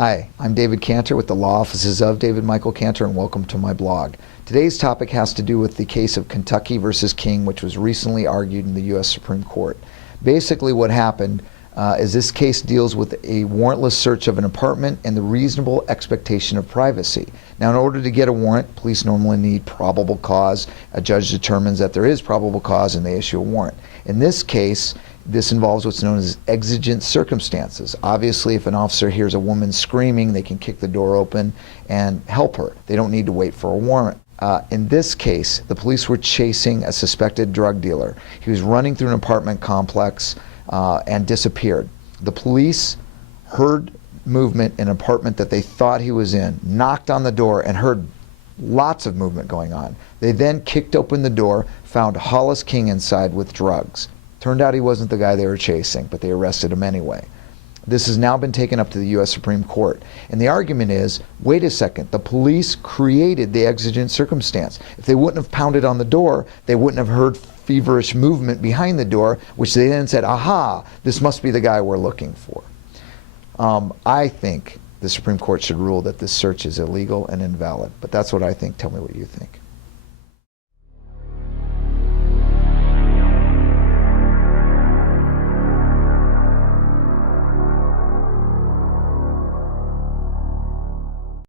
Hi, I'm David Cantor with the law offices of David Michael Cantor, and welcome to my blog. Today's topic has to do with the case of Kentucky versus King, which was recently argued in the U.S. Supreme Court. Basically what happened is this case deals with a warrantless search of an apartment and the reasonable expectation of privacy. Now, in order to get a warrant, police normally need probable cause. A judge determines that there is probable cause and they issue a warrant. In this case, this involves what's known as exigent circumstances. Obviously, if an officer hears a woman screaming, they can kick the door open and help her. They don't need to wait for a warrant. In this case, the police were chasing a suspected drug dealer. He was running through an apartment complex and disappeared. The police heard movement in an apartment that they thought he was in, knocked on the door, and heard lots of movement going on. They then kicked open the door, found Hollis King inside with drugs. Turned out he wasn't the guy they were chasing, but they arrested him anyway. This has now been taken up to the U.S. Supreme Court. And the argument is, wait a second, the police created the exigent circumstance. If they wouldn't have pounded on the door, they wouldn't have heard feverish movement behind the door, which they then said, aha, this must be the guy we're looking for. I think the Supreme Court should rule that this search is illegal and invalid. But that's what I think. Tell me what you think.